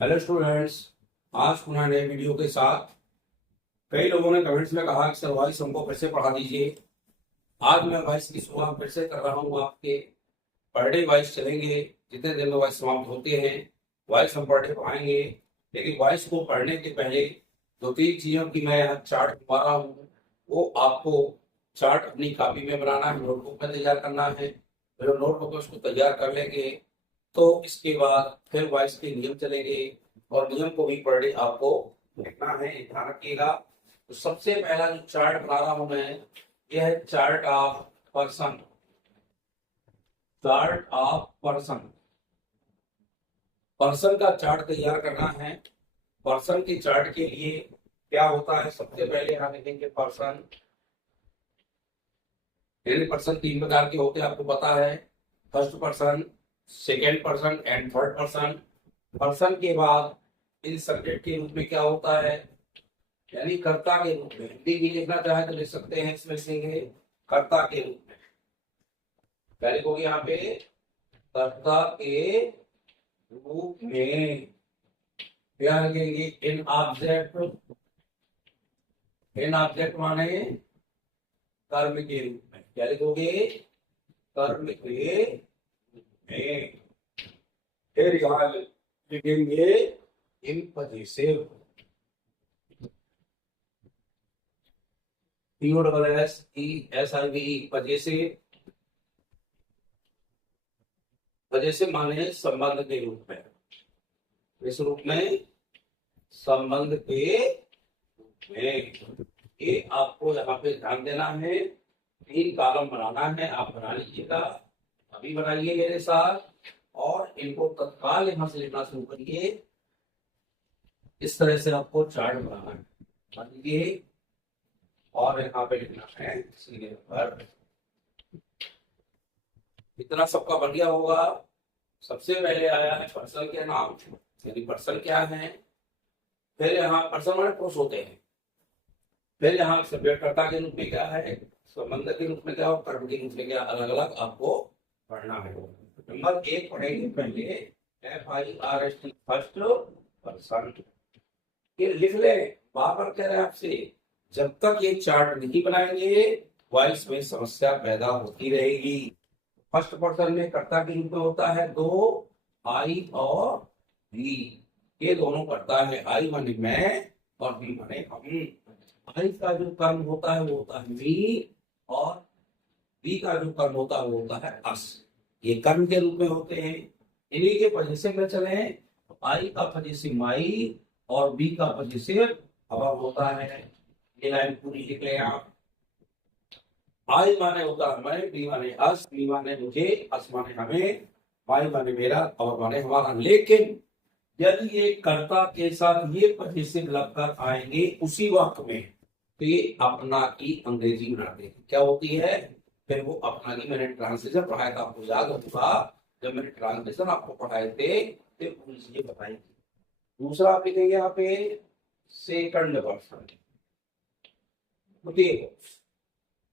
Hello students. आज पुनः नए वीडियो के साथ कई लोगों ने कमेंट्स में कहा कि सर वॉइस हमको फिर से पढ़ा दीजिए। आज मैं वॉइस की शुरुआत फिर से कर रहा हूँ। आपके पर डे वॉइस चलेंगे, जितने दिन में वॉइस समाप्त होते हैं वॉइस हम पर डे पढ़ाएंगे। लेकिन वॉइस को पढ़ने के पहले दो तीन चीज़ों की मैं यहाँ चार्ट बना रहा हूँ, वो आपको चार्ट अपनी कॉपी में बनाना है, नोटबुक में तैयार करना है। जब नोटबुक में उसको तैयार कर लेंगे तो इसके बाद फिर वॉइस के नियम चलेंगे और नियम को भी पर डे आपको लिखना है, ध्यान रखिएगा। तो सबसे पहला जो चार्ट बना रहा हूं मैं, यह है chart of person. Chart of person, person का चार्ट तैयार करना है। पर्सन के चार्ट के लिए क्या होता है, सबसे पहले हम लिखेंगे पर्सन। यानी पर्सन तीन प्रकार के होते हैं, आपको पता है। First person, second person and third person. Person के बाद इन सब्जेक्ट के रूप में क्या होता है, यानी कर्ता के रूप में। हिंदी भी लिखना चाहे तो लिख सकते हैं, इसमें लिखेंगे कर्ता के रूप में। पहले को यहाँ पे कर्ता के रूप में क्या लिखेंगे, इन ऑब्जेक्ट। इन ऑब्जेक्ट माने कर्म के रूप में। क्या लिखोगे, कर्म के रूप में। फिर यहाँ लिखेंगे इन पजेसिव। POSSESIV possessive. पजेसिव माने संबंध के रूप में। इस रूप में, संबंध के रूप में। ये आपको यहाँ पे ध्यान देना है। तीन कॉलम बनाना है, आप बना लीजिएगा, अभी बनाइए मेरे साथ और इनको तत्काल यहाँ से लिखना शुरू करिए। इस तरह से आपको चार्ट बनाना है, बनाइए और यहाँ पे लिखना है सीधे पर। इतना सबका बन गया होगा। सबसे पहले आया है पर्सन के नाम, यानी पर्सन क्या है। फिर यहाँ पर्सन माने पुरुष होते हैं। फिर यहाँ सब्जेक्ट कर्ता के रूप में क्या है, संबंध के रूप में क्या और कर्म के रूप में क्या, अलग अलग आपको पढ़ना है। नंबर एक पढ़ेंगे पहले FIRST, फर्स्ट पर्सन। ये लिख ले, बार बार कह रहे हैं आपसे, जब तक ये चार्ट नहीं बनाएंगे वॉइस में समस्या पैदा होती रहेगी। फर्स्ट पर्सन में कर्ता के रूप में होता है दो, आई और वी। ये दोनों कर्ता है, आई माने मैं और वी माने हम। आई का जो कर्म होता है वो होता है मी, और वी का जो कर्म होता है वो होता है अस। ये कर्म के रूप में होते हैं। इन्हीं के पजेसिव में चले, आई का पजेसिव माई और बी का पजेसिव अब होता है। ये लाइन पूरी लिख लें आप। आई माने होता है मैं, बी माने अस, बी माने मुझे, अस माने हमें, माई माने मेरा और माने हमारा। लेकिन यदि ये कर्ता के साथ ये पजेसिव लगकर आएंगे उसी वक्त में, तो ये अपना की अंग्रेजी बनाते हैं। क्या होती है, फिर वो अपना की। मैंने ट्रांसलेशन पढ़ाया था, आपको याद होगा जब मैंने ट्रांसलेशन आपको पढ़ाए थे तो ये बताई। दूसरा आप लिखेंगे यहाँ पे सेकंड पर्सन।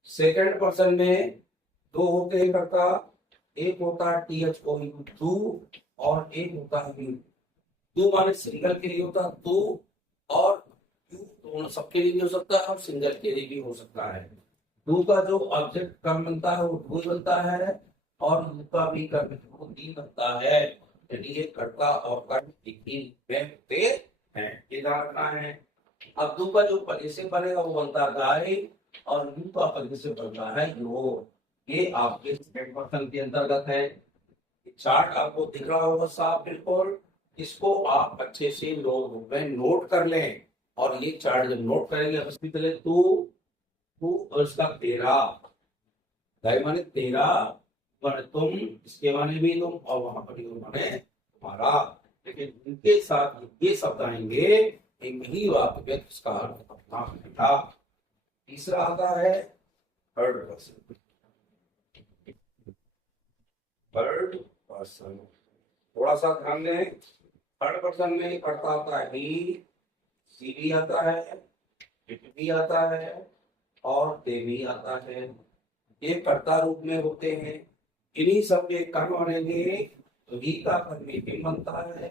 सेकंड पर्सन में दो होते हैं कर्ता, एक होता है THOU टू और एक होता है यू। टू माने सिंगल के लिए होता है टू, और यू दोनों सबके लिए भी हो सकता है और सिंगल के लिए भी हो सकता है। टू का जो ऑब्जेक्ट कर्म बनता है वो टू बनता है, और यू का भी कर्म तीन बनता है। यानी ये कर्ता और कर्म एक ही में होते हैं, ये ध्यान रखना है। अब दो का जो पजेसिव बनेगा वो बनता है गाय, और यू का पजेसिव बनता है यो। ये आपके सेकंड पर्सन के अंतर्गत है। चार्ट आपको दिख रहा होगा साफ बिल्कुल। इसको आप अच्छे से नोट में नोट कर लें, और ये चार्ट जब नोट करेंगे उसकी तरह तू तू और इसका तेरा, गाय माने तेरा, माने तुम, इसके माने भी तुम, और वहां पर माने तुम्हारा। लेकिन इनके साथ ये शब्द आएंगे, एक ही वाक्य में उसका अर्थ अपना बेटा। तीसरा आता है थर्ड पर्सन। थर्ड पर्सन थोड़ा सा ध्यान दें। थर्ड पर्सन में करता आता है ही, सी भी आता है, इट भी आता है और दे भी आता है। ये कर्ता रूप में होते हैं। इन्हीं सब के कर्म बनेंगे तो ही का कर्म भी बनता है,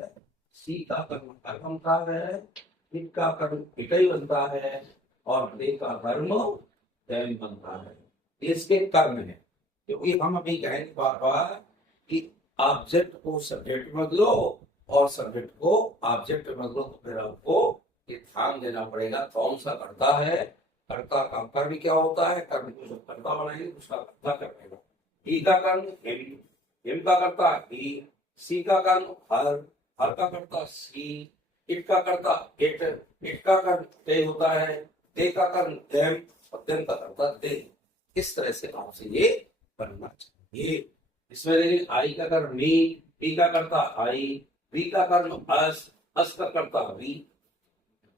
सी का कर्म कर बनता है, इट का कर्म इटई बनता है, और दे का कर्म दैम बनता है। इसके कर्म है, क्योंकि हम अभी कहेंगे बार बार कि ऑब्जेक्ट को सब्जेक्ट में बदलो और सब्जेक्ट को ऑब्जेक्ट में बदलो, तो फिर आपको ये ध्यान देना पड़ेगा कौन सा कर्ता है, कर्ता का कर्म क्या होता है, कर्म को जब कर्ता बनाएंगे उसका कर्ता क्या बनेगा। ई का कर्म हिम, हिम का कर्ता ही, सी का कर्म हर, हर का कर्ता सी, इट का कर्ता इट, इट का कर्म ते होता है, ते का कर्म देम, और देम का कर्ता दे। इस तरह से आपसे ये बनना चाहिए। इसमें देखिए आई का कर्म मी, पी का कर्ता आई, वी का कर्म अस का कर्ता वी।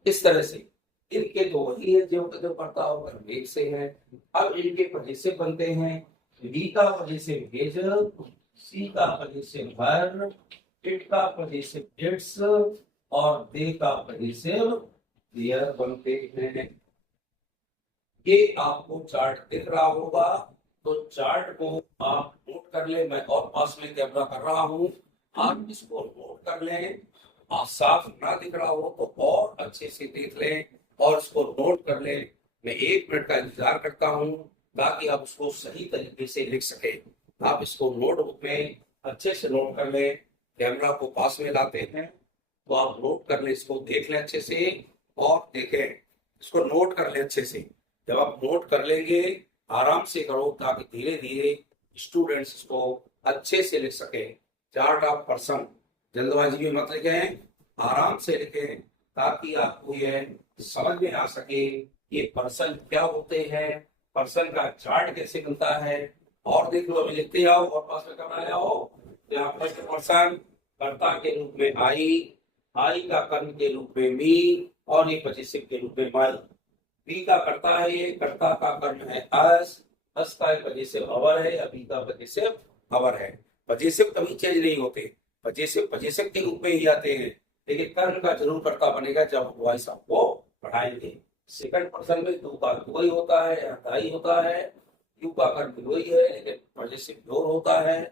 इस तरह से इनके दो ही है जो कर्ता और कर्म एक से है। अब इनके पजेसिव बनते हैं, वी का पजेसिव भेज, सी का पजेसिव भर, इट का पजेसिव इट्स, और दे का पजेसिव देयर बनते हैं। ये आपको चार्ट दिख रहा होगा, तो चार्ट को आप नोट कर ले। मैं और पास में कैमरा कर रहा हूं, आप इसको नोट कर लें। साफ ना दिख रहा हो तो और अच्छे से देख लें और इसको नोट कर लें। मैं 1 मिनट का इंतजार करता हूं ताकि आप उसको सही तरीके से लिख सके। आप इसको नोटबुक में अच्छे से नोट कर लें। कैमरा को पास में लाते हैं तो आप नोट कर लें, इसको देख लें अच्छे से और देखें, इसको नोट कर लें अच्छे से। जब आप नोट कर लेंगे आराम से करो ताकि धीरे धीरे स्टूडेंट्स इसको अच्छे से लिख सके। चार्ट ऑफ पर्सन जल्दबाजी में मत लिखें, आराम से लिखें ताकि आपको यह समझ में आ सके ये पर्सन क्या होते हैं, पर्सन का चार्ट कैसे बनता है। और देख लो, अभी लिखते जाओ और पास में करना जाओ। यहाँ फर्स्ट पर्सन कर्ता के रूप में आई, आई का कर्म के रूप में मी, और ये पजेसिव के रूप में माई। बी का कर्ता है, ये कर्ता का कर्म है अस, अस का पजेसिव अवर है, बी का पजेसिव अवर है। पजेसिव कभी चेंज नहीं होते, पजेसिव पजेसिव के रूप में ही आते हैं, लेकिन कर्म का जरूर कर्ता बनेगा जब वॉइस आपको पढ़ाएंगे। सेकंड पर्सन में दो का दो ही होता है, दाई होता है, यू का कर्म दो ही है लेकिन पजेसिव दो होता है।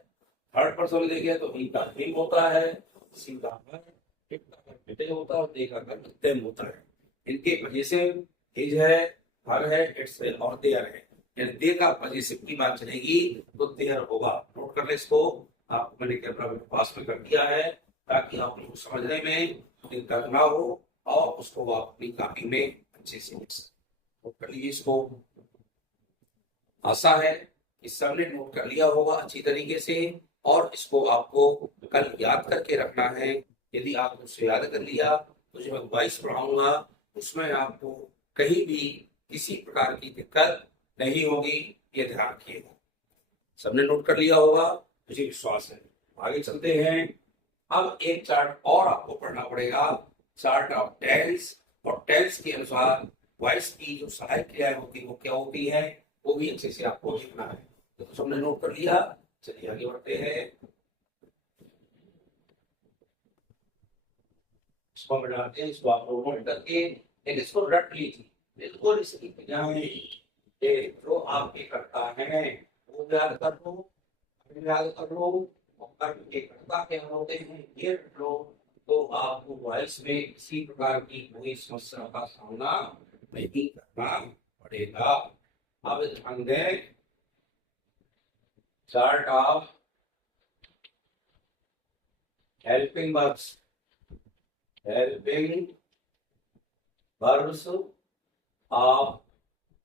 थर्ड पर्सन में देखें तो ही का हिम होता है, सी का हर, इट का कर्म बेटे होता है, और दे का कर्म देम होता है। इनके पजेसिव हिज है, हर है, इट्स है और देयर है। यदि दे का पजेसिव की बात चलेगी तो देयर होगा। नोट कर ले इसको, आपको मैंने कैमरा में पास में कर दिया है ताकि आप लोग समझने में दिक्कत ना हो और उसको आप अपनी कॉपी में अच्छे से लिख सकें। नोट कर लीजिए इसको। आशा है कि सबने नोट कर लिया होगा अच्छी तरीके से, और इसको आपको कल याद करके रखना है। यदि आपने उसे याद कर लिया तो जो मैं 22 पढ़ाऊंगा उसमें आपको कहीं भी किसी प्रकार की दिक्कत नहीं होगी, ये ध्यान रखिएगा। सबने नोट कर लिया होगा, मुझे विश्वास है। आगे चलते हैं। अब एक चार्ट और आपको पढ़ना पड़ेगा, चार्ट ऑफ टेंस। और टेंस के अनुसार वॉइस की जो सहायक क्रियाएं होती है वो क्या होती है, वो भी अच्छे से आपको लिखना है। तो सबने नोट कर लिया, चलिए आगे बढ़ते हैं। इसको बनाते हैं, इसको आप नोट करके इसको रट लीजिए, बिल्कुल इसकी जो आपके करता है वो याद कर लो, याद कर लो। और कर्म के कर्ता क्या होते हैं ये रट लो, तो आपको वॉइस में किसी प्रकार की कोई समस्या का सामना नहीं करना पड़ेगा। अब ध्यान दें, chart of helping verbs, helping verbs of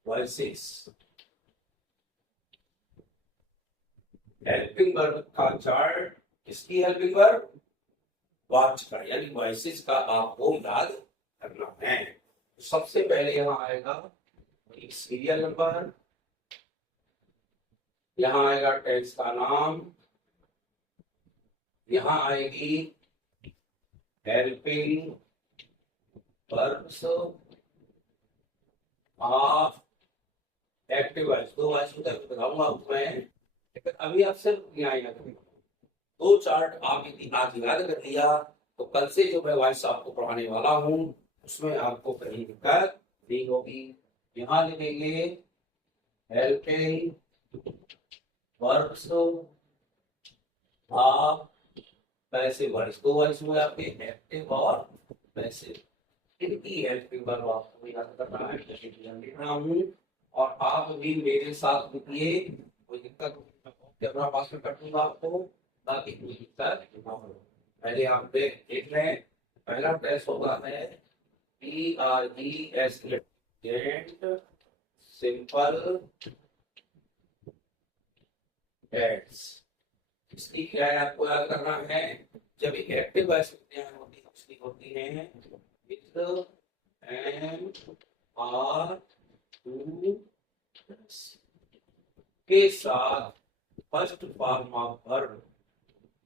voices. Helping verb का चार्ट, किसकी हेल्पिंग वर्ब, वाच का, यानी वॉइसेस का आपको याद करना है। सबसे पहले यहाँ आएगा एक सीरियल नंबर, यहाँ आएगा टेंस का नाम, यहाँ आएगी helping verbs of active voice. दो वॉइस बताऊंगा मैं, लेकिन अभी आप सिर्फ नहीं आएगा। दो चार्ट आप यदि आज याद कर लिया तो कल से जो मैं वॉइस आपको पढ़ाने वाला हूँ उसमें आपको कहीं दिक्कत नहीं होगी। यहाँ लिखेंगे helping verbs of passive voice, दो वॉइस हुए आपके, एक्टिव और पैसिव। इनकी हेल्प एक बार आपको याद करना है, जैसे कि मैं लिख रहा हूँ और आप भी मेरे साथ लिखिए। कोई दिक्कत कैमरा पास में कर दूंगा आपको, बाकी कोई दिक्कत ना हो। पहले आप देख लें, पहला टेस्ट होता है PRES, सिंपल एड्स। इसकी क्या है आपको याद करना है, जब एक्टिव वॉइस होती है उसकी होती है विद एन आर टू के साथ फर्स्ट फॉर्म ऑफ वर्ब,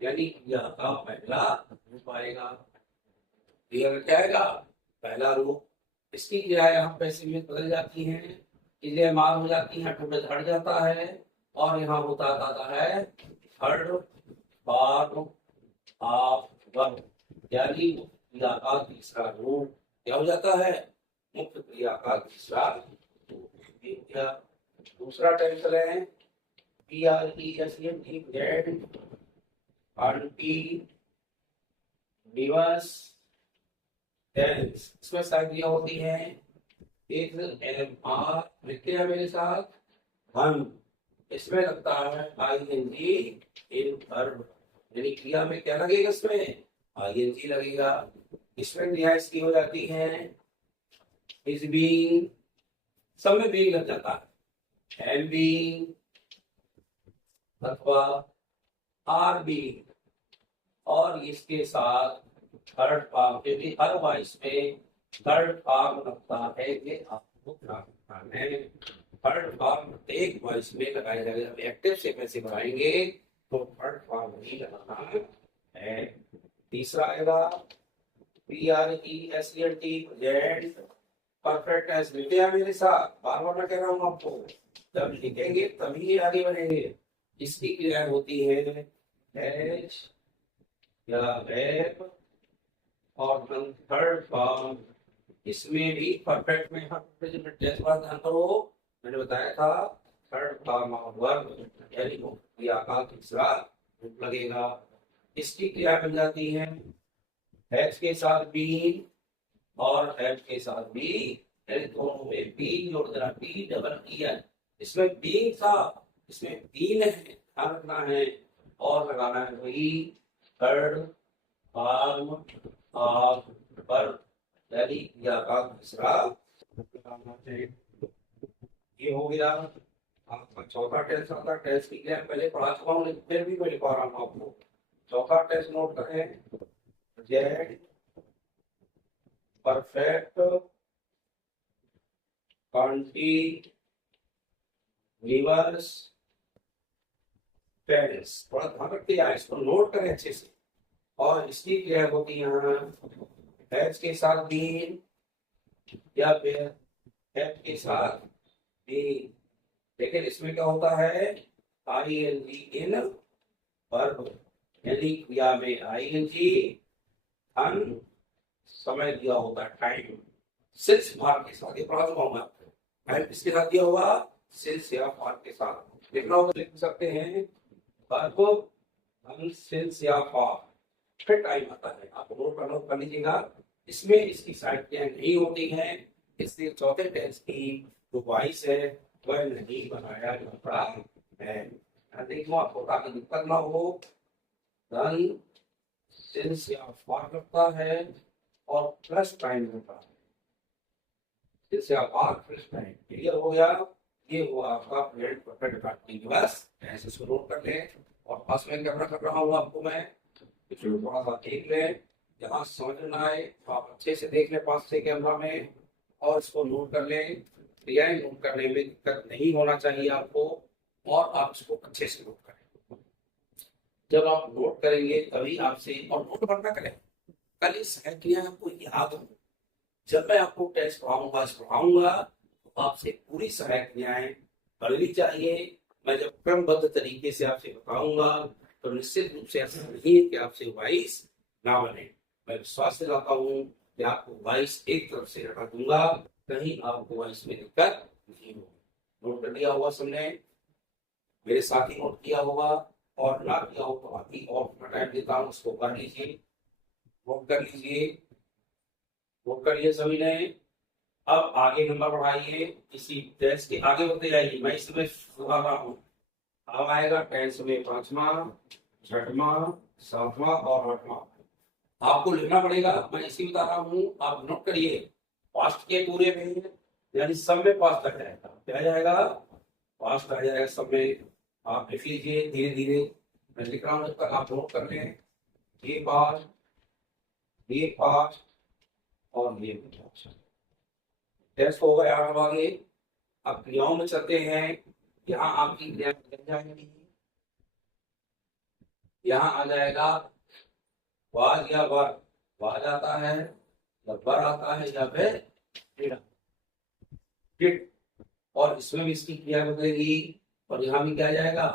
यानी यह का पहला रूप आएगा। क्लियर क्या आएगा, पहला रूप। इसकी क्रिया यहाँ पैसिव में बदल जाती है, इसलिए मार हो जाती है, टू हट जाता है और यहाँ होता आता है थर्ड फॉर्म ऑफ वर्ब, यानी क्रिया का तीसरा रूप क्या हो जाता है, मुख्य क्रिया का तीसरा रूप। दूसरा टेंस है कंटीन्यूअस टेंस। इसमें साइकियां होती हैं, एक MR लिखते हैं मेरे साथ, हम इसमें लगता है ING इन वर्ब, यानी क्रिया में क्या लगेगा, इसमें ING लगेगा। इसमें क्रिया इसकी हो जाती है इज बीइंग, सब में बीइंग लग जाता है, एम बीइंग अथवा आर बीइंग, और इसके साथ थर्ड फॉर्म, क्योंकि हर वॉइस में थर्ड फॉर्म लगता है, ये आपको ध्यान रखना है। थर्ड फॉर्म प्रत्येक वॉइस में लगाया जाएगा। एक्टिव से कैसे बनाएंगे, तो थर्ड फॉर्म ही लगाना है। तीसरा आएगा PRESENT, परफेक्ट टेंस। लिखे हैं मेरे साथ, बार बार मैं कह रहा हूँ आपको, जब लिखेंगे तभी ये आगे बढ़ेंगे। इसकी क्रिया होती है एज या वेब, और थर्ड फॉर्म इसमें भी परफेक्ट में टेंस पर ध्यान करो, मैंने बताया था थर्ड फॉर्म ऑफ वर्ब, यानी क्रिया का तीसरा रूप लगेगा। इसकी क्रिया बन जाती है हैज के साथ बीइंग और हैव के साथ बी, यानी दोनों में बी जोड़ देना, बी डबल ई है। इसमें बीइंग था, इसमें बीन है, ध्यान रखना है, और लगाना है वही थर्ड फॉर्म ऑफ वर्ब, यानी क्रिया का तीसरा रूप। ये हो गया आपका चौथा टेस्ट। आता टेस्ट की क्रिया पहले पढ़ा चुका हूँ, लेकिन फिर भी मैं लिखवा रहा हूँ आपको। चौथा टेस्ट नोट करें, जेड परफेक्ट कंटीन्यूअस टेंस। थोड़ा ध्यान रखिए, इसको नोट करें अच्छे से। और इसकी क्रिया होती है यहाँ हैज के साथ बीन, या फिर हैव के साथ बीन, लेकिन इसमें क्या होता है ING इन वर्ब, यानी क्रिया में ING धन समय दिया होता है, टाइम सिंस भाग के साथ। ये पढ़ा चुका हूं मैं आपको, टाइम किसके साथ दिया हुआ, सिंस या भाग के साथ। लिखना हो तो लिख सकते हैं वर्ब धन सिंस या भाग, फिर टाइम आता है, आप नोट कर लीजिएगा। इसमें इसकी साइड नहीं होती है, इसलिए चौथे टेंस की जो वॉइस है वह नहीं बनाया जाता है। देखो आपको ताकि दिक्कत ना हो, धन सिंस या भाग लगता है और प्लस टाइम होता है, सिंस या भाग प्लस टाइम। क्लियर हो गया, ये हुआ आपका प्रेजेंट परफेक्ट कंटीन्यूअस। ऐसे इसको नोट कर लें, और पास में कैमरा कर रहा हूँ आपको मैं, इसको थोड़ा सा देख लें, जहाँ समझ ना आए तो आप अच्छे से देख लें पास से कैमरा में, और इसको नोट कर लें। क्रियाएं नोट करने में दिक्कत नहीं होना चाहिए आपको, और आप इसको अच्छे से नोट करें। जब आप नोट करेंगे तभी आपसे, और नोट बनना करें, कल ये सहायक क्रिया आपको याद हो। जब मैं आपको टेस्ट पढ़ाऊंगा तो आपसे पूरी सहायक क्रियाएं पढ़नी चाहिए। मैं जब क्रमबद्ध तरीके से आपसे बताऊंगा तो निश्चित रूप से ऐसा नहीं है कि आपसे वॉइस ना बने। मैं विश्वास दिलाता हूँ कि आपको वॉइस एक तरफ से हटा दूंगा, कहीं आपको वॉइस में दिक्कत नहीं होगी। नोट कर लिया होगा सबने, मेरे साथ ही नोट किया होगा। और ना किया हो तो अभी और टाइम देता हूँ, उसको कर लीजिए, वोट कर लीजिए, वोट कर लिए सभी ने। अब आगे नंबर बढ़ाइए, इसी टेस्ट के आगे होते जाइए, मैं इसमें सुधार रहा हूँ। अब आएगा टेंस में पांचवा, छठवां, सातवां और आठवां। आपको लिखना पड़ेगा, मैं इसी बता रहा हूँ, आप नोट करिए। पास्ट के पूरे में यानी सब में पास्ट आ जाएगा, क्या आ जाएगा, पास्ट आ जाएगा सब में। आप लिख लीजिए धीरे धीरे, मैं लिख रहा हूँ जब तक आप नोट कर लें। ये पास्ट, ये पास्ट और ये पास्ट। टेस्ट हो गया। अब आगे अब क्रियाओं में चलते हैं। यहाँ आपकी क्रिया बदल जाएगी, यहाँ आ जाएगा वाज या वर, वाज आता है या वर आता है या फिर डिड, और इसमें भी इसकी क्रिया बदलेगी और यहाँ भी क्या आ जाएगा,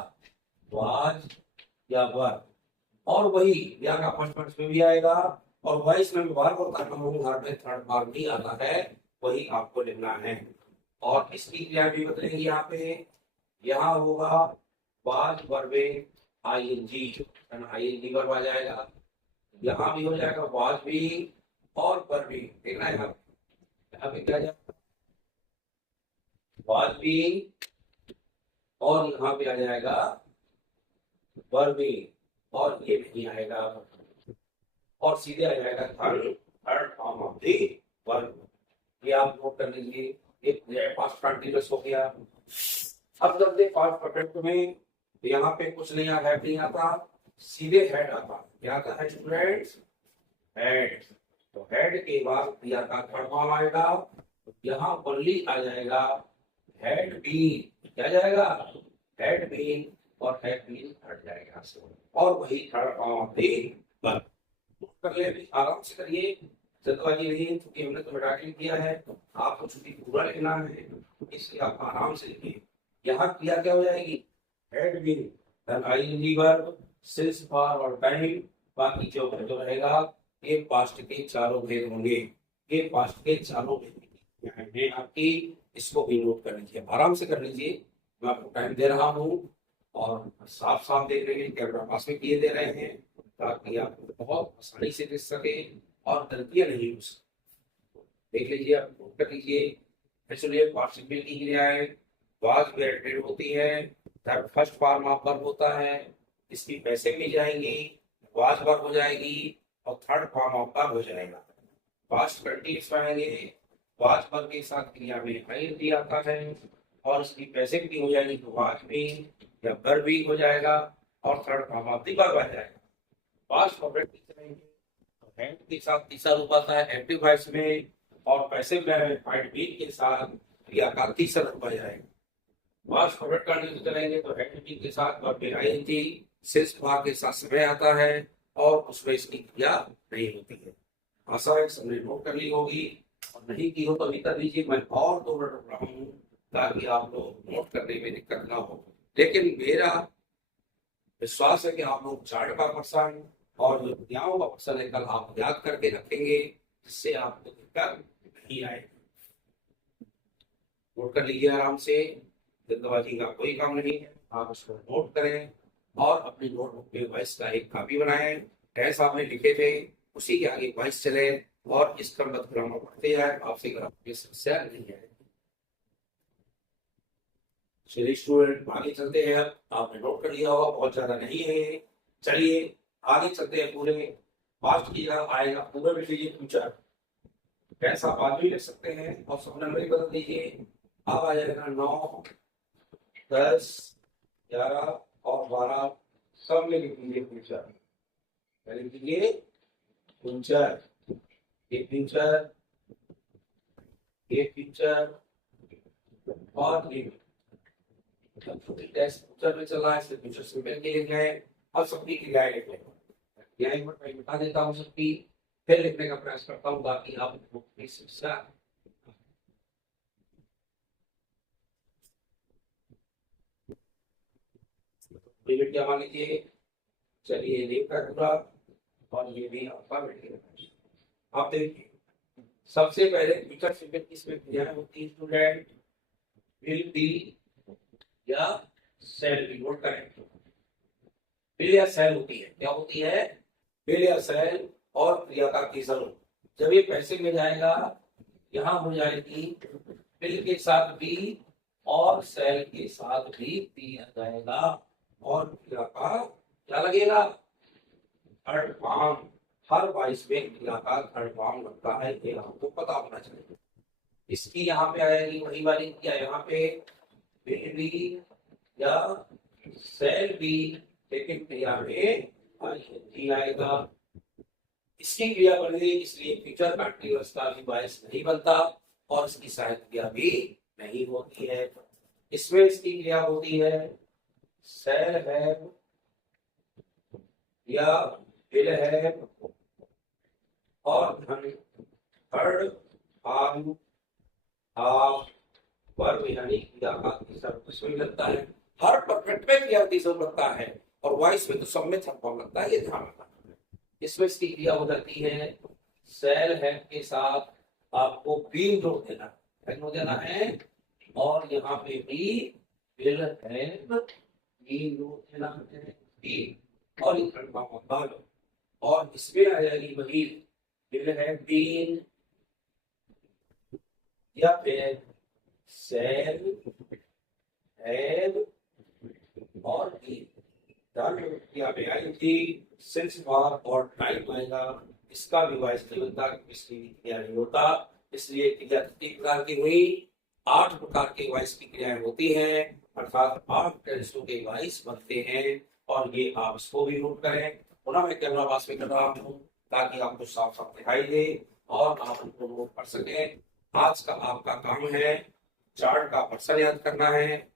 वाज या वर। और वही या का फर्स्ट पर्सन में भी आएगा, और वही इसमें व्यवहार होता है, में थर्ड पार्ट भी आता है, वही आपको लिखना है। और इसकी क्रिया भी बदलेगी, यहाँ पे यहाँ होगा वाज वर्बे आईएनजी, आईएनजी वर्ब आ जाएगा। यहाँ भी हो जाएगा वाज भी और वर्ब भी, देखना है यहाँ पे क्या जाएगा, वाज भी और यहाँ पे आ जाएगा वर्ब भी, और ये नहीं आएगा, और सीधे आ जाएगा third third form of the verb. ये आप नोट कर लीजिए, एक पास्ट कंटीन्यूअस हो गया। अब जब दे पास्ट परफेक्ट में यहाँ पे कुछ नहीं आता, नहीं आता, सीधे हेड आता, क्या आता है स्टूडेंट्स, हेड। तो हेड के बाद क्रिया का थर्ड फॉर्म आएगा, यहाँ ओनली आ जाएगा हेड बीन, क्या जाएगा, हेड बीन, और हेड बीन हट जाएगा, और वही third form of the verb. कर ले, आराम से करिए, जल्दबाजी नहीं, क्योंकि हमने तो मिटा के किया है, आपको छुट्टी पूरा लिखना है, इसलिए आप आराम से लिखिए। यहाँ क्रिया क्या हो जाएगी, had been, then ING verb, since for और टाइम, बाकी जो रहेगा ये पास्ट के चारों भेद होंगे, ये पास्ट के चारों भेद हैं आपकी, इसको भी नोट कर लीजिए, आराम से कर लीजिए, मैं आपको टाइम दे रहा हूँ, और साफ साफ देख रहे हैं, कैमरा पास में किए दे रहे हैं, ताकि आप बहुत आसानी से देख सके और गलतियां नहीं हो सके। देख लीजिए, आप नोट कर लीजिए। चलिए पार्टिसिपल की क्रियाएं, वाज भी एडेड होती है, फर्स्ट फॉर्म ऑफ वर्ब होता है, इसकी पैसे मिल जाएंगी, वाज वर्ब हो जाएगी, और थर्ड फॉर्म ऑफ वर्ब हो जाएगा। पास्ट कंटीन्यूअस आएंगे, वाज वर्ब के साथ क्रिया में आईएनजी आता है, और इसकी पैसे भी हो जाएगी, तो वाज भी या वर्ब भी हो जाएगा, और third form of the verb आ जाएगा। पास्ट परफेक्ट हेड के साथ तीसरा रूप आता है एक्टिव वॉइस में, और पैसिव वेरिफाइड बी के साथ क्रिया का तीसरा रूप आ जाएगा। पास्ट परफेक्ट कंडीशन चलेंगे तो हेड बी के साथ वर्ब आईएनजी, सिंस भाग के साथ समय आता है, और उसमें इसकी क्रिया नहीं होती है। आशा है सबने नोट कर ली होगी, और नहीं की हो तो अभी कर लीजिए, मैं और 2 मिनट रुक रहा हूँ, ताकि आप लोग नोट करने में दिक्कत ना हो। लेकिन मेरा विश्वास है कि आप लोग चार्ट का पर्सन और जो क्रियाओं का पर्सन है, कल आप याद करके रखेंगे, जिससे आपको दिक्कत नहीं आए। नोट कर लीजिए आराम से, जल्दबाजी का कोई काम नहीं है, आप उसको नोट करें, और अपनी नोटबुक में वॉइस का एक कॉपी बनाएं, टेस्ट आपने लिखे थे उसी के आगे वॉइस चले, और इस क्रमबद्ध ग्रामर पढ़ते जाए, आपसे ग्रामर की समस्या नहीं है। चलिए स्टूडेंट आगे चलते हैं, आपने नोट कर लिया होगा, बहुत ज्यादा नहीं है। चलिए आगे चलते हैं, पूरे पास्ट की जगह आएगा पूरा लिख लीजिए फ्यूचर, कैसा बाद भी लिख सकते हैं, और सब नंबर बदल दीजिए। अब आ जाएगा 9, 10, 11 और 12, सब में लिख लीजिए फ्यूचर, लिख लीजिए फ्यूचर, ये फ्यूचर, ये फ्यूचर, और ये फ्यूचर में चला है, फ्यूचर से पहले लिख रहे हैं, अब सबकी क्रियाएं लिख लेंगे, क्रियाएं मैं बता देता हूँ सबकी, फिर लिखने का प्रयास करता हूँ, बाकी आप समस्या। क्या मान लीजिए, चलिए लिखा पूरा, और ये भी आपका आप देखिए, सबसे पहले फ्यूचर सिंपल किसमें क्रियाएं होती है स्टूडेंट, विल बी या शैल बी, नोट करें। बिल या सेल होती है, क्या होती है? बिल या सेल और क्रिया का केसर। जब ये पैसे में जाएगा, यहाँ हो जाएगी बिल के साथ बी और सेल के साथ भी बी आ जाएगा, और क्रिया का क्या लगेगा? Third form. हर वाइस में क्रिया का थर्ड फॉर्म लगता है, ये आपको पता होना चाहिए। इसकी यहाँ पे आएगी वही वाली क्रिया, यहाँ पे बिल बी या सेल बी, लेकिन क्रिया में आई आएगा। इसकी क्रिया बन गई, इसलिए फ्यूचर कंटीन्यूअस का भी वॉइस नहीं बनता और इसकी सहायक क्रिया भी नहीं होती है। इसमें इसकी क्रिया होती है सेल है या बिल है और धन थर्ड फॉर्म ऑफ वर्ब यानी क्रिया का तीसरा उसमें लगता है। हर परफेक्ट में क्रिया तीसरा लगता है और वॉइस में तो सब में थर्ड फॉर्म लगता है, ये ध्यान रखना। इसमें इसकी क्रिया हो जाती है सेल है के साथ आपको बी जोड़ देना है, और यहाँ पे भी बिल है बी जोड़ देना है बी, और ये थर्ड फॉर्म ऑफ वर्ब, और इसमें आ जाएगी वही बिल है बीन या फिर सेल हैव और बी सिंस बार और टाइम आएगा, इसका भी वॉइस नहीं होता, इसकी क्रिया नहीं होता। इसलिए क्रिया कितनी प्रकार की हुई? 8 प्रकार के वॉइस की क्रियाएं होती हैं, अर्थात 8 टेंसों के वॉइस बनते हैं, और ये आप इसको भी नोट करें। पुनः मैं कैमरा पास में कर रहा हूँ ताकि आपको साफ साफ दिखाई दे और आप उनको नोट कर सकें। आज का आपका काम है चार्ट का पर्सन याद करना है,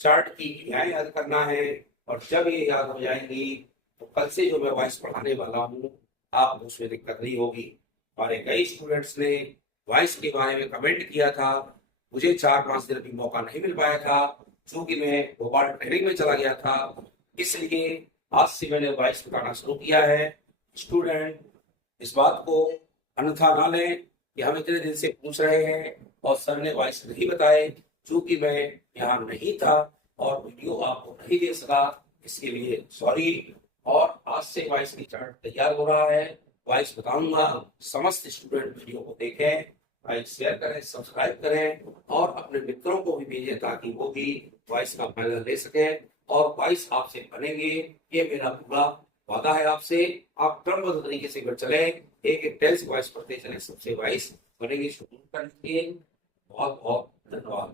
चार्ट की क्रियाएं याद करना है, और जब ये याद हो जाएंगी तो कल से जो मैं वॉइस पढ़ाने वाला हूँ आपको उसमें दिक्कत नहीं होगी। हमारे कई स्टूडेंट्स ने वॉइस के बारे में कमेंट किया था, मुझे 4-5 दिन अभी मौका नहीं मिल पाया था क्योंकि मैं भोपाल ट्रेनिंग में चला गया था, इसलिए आज से मैंने वॉइस पढ़ाना शुरू किया है। स्टूडेंट इस बात को अन्यथा ना लें कि हम इतने दिन से पूछ रहे हैं और सर ने वॉइस नहीं बताए, क्योंकि मैं यहाँ नहीं था और वीडियो आपको नहीं दे सका, इसके लिए सॉरी। और आज से वॉइस की चार्ट तैयार हो रहा है, वॉइस बताऊंगा, समस्त स्टूडेंट वीडियो को देखें, लाइक शेयर करें, सब्सक्राइब करें और अपने मित्रों को भी भेजें ताकि वो भी वॉइस का फायदा ले सकें और वॉइस आपसे बनेंगे, ये मेरा पूरा वादा है आपसे। आप क्रमबद्ध तरीके से घर चले, एक एक टेंस वॉइस पढ़ते चले, सबसे वॉइस बनेगी। बहुत बहुत धन्यवाद।